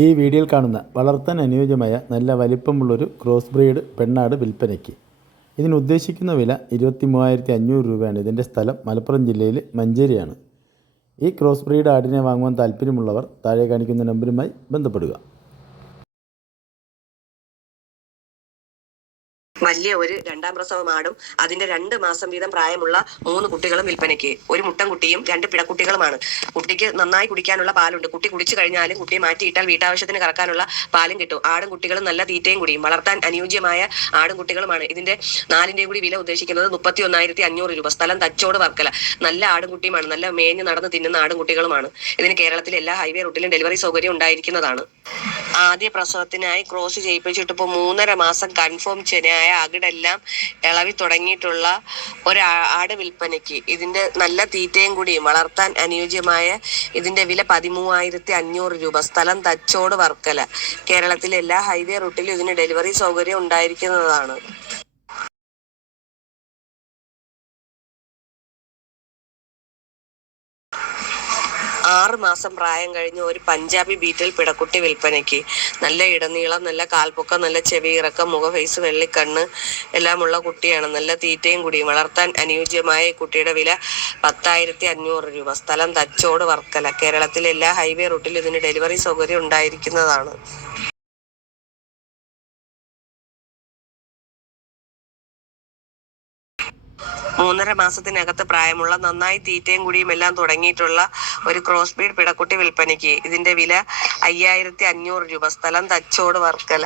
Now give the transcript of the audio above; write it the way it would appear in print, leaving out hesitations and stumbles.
ഈ വീഡിയോയിൽ കാണുന്ന വളർത്താൻ അനുയോജ്യമായ നല്ല വലിപ്പമുള്ളൊരു ക്രോസ് ബ്രീഡ് പെണ്ണാട് വിൽപ്പനയ്ക്ക്. ഇതിനുദ്ദേശിക്കുന്ന വില 23,500 രൂപയാണ്. ഇതിൻ്റെ സ്ഥലം മലപ്പുറം ജില്ലയിൽ മഞ്ചേരിയാണ്. ഈ ക്രോസ് ബ്രീഡ് ആടിനെ വാങ്ങുവാൻ താല്പര്യമുള്ളവർ താഴെ കാണിക്കുന്ന നമ്പറുമായി ബന്ധപ്പെടുക. വലിയ ഒരു രണ്ടാം പ്രസവമാടും അതിന്റെ 2 മാസം വീതം പ്രായമുള്ള 3 കുട്ടികളും വിൽപ്പനയ്ക്ക്. ഒരു മുട്ടൻകുട്ടിയും 2 പിടക്കുട്ടികളുമാണ്. കുട്ടിക്ക് നന്നായി കുടിക്കാനുള്ള പാലുണ്ട്. കുട്ടി കുടിച്ചു കഴിഞ്ഞാലും കുട്ടിയെ മാറ്റിയിട്ടാൽ വീട്ടാവശ്യത്തിന് കറക്കാനുള്ള പാലും കിട്ടും. ആടും കുട്ടികളും നല്ല തീറ്റയും കൂടിയും. വളർത്താൻ അനുയോജ്യമായ ആടും കുട്ടികളുമാണ്. ഇതിന്റെ 4ന്റെ കൂടി വില ഉദ്ദേശിക്കുന്നത് 31,500 രൂപ. സ്ഥലം തച്ചോട് വർക്കല. നല്ല ആടും കുട്ടിയുമാണ്. നല്ല മേഞ്ഞ് നടന്ന് തിന്നുന്ന ആടും കുട്ടികളുമാണ്. ഇതിന് കേരളത്തിലെ എല്ലാ ഹൈവേ റൂട്ടിലും ഡെലിവറി സൗകര്യം ഉണ്ടായിരിക്കുന്നതാണ്. ആദ്യ പ്രസവത്തിനായി ക്രോസ് ചെയ്യിപ്പിച്ചിട്ട് ഇപ്പോൾ 3.5 മാസം കൺഫേം ചെനയായ അകിടെല്ലാം ഇളവി തുടങ്ങിയിട്ടുള്ള ആട് വിൽപ്പനയ്ക്ക്. ഇതിന്റെ നല്ല തീറ്റയും കൂടിയും. വളർത്താൻ അനുയോജ്യമായ ഇതിന്റെ വില 13,500 രൂപ. സ്ഥലം തച്ചോട് വർക്കല. കേരളത്തിലെ എല്ലാ ഹൈവേ റൂട്ടിലും ഇതിന് ഡെലിവറി സൗകര്യം ഉണ്ടായിരിക്കുന്നതാണ്. 6 മാസം പ്രായം കഴിഞ്ഞ ഒരു പഞ്ചാബി ബീറ്റൽ പിടക്കുട്ടി വിൽപ്പനയ്ക്ക്. നല്ല ഇടനീളം, നല്ല കാൽപ്പൊക്കം, നല്ല ചെവി ഇറക്കം, ഫേസ്, വെള്ളിക്കണ്ണ് എല്ലാമുള്ള കുട്ടിയാണ്. നല്ല തീറ്റയും കൂടിയും. വളർത്താൻ അനുയോജ്യമായ ഈ കുട്ടിയുടെ വില 10,500 രൂപ. സ്ഥലം തച്ചോട് വർക്കല. കേരളത്തിലെ എല്ലാ ഹൈവേ റൂട്ടിലും ഇതിന് ഡെലിവറി സൗകര്യം ഉണ്ടായിരിക്കുന്നതാണ്. 3.5 മാസത്തിനകത്ത് പ്രായമുള്ള നന്നായി തീറ്റയും കുടിയും എല്ലാം തുടങ്ങിയിട്ടുള്ള ഒരു ക്രോസ് ബ്രീഡ് പിടക്കുട്ടി വിൽപ്പനയ്ക്ക്. ഇതിന്റെ വില 5,500 രൂപ. സ്ഥലം തച്ചോട് വർക്കല.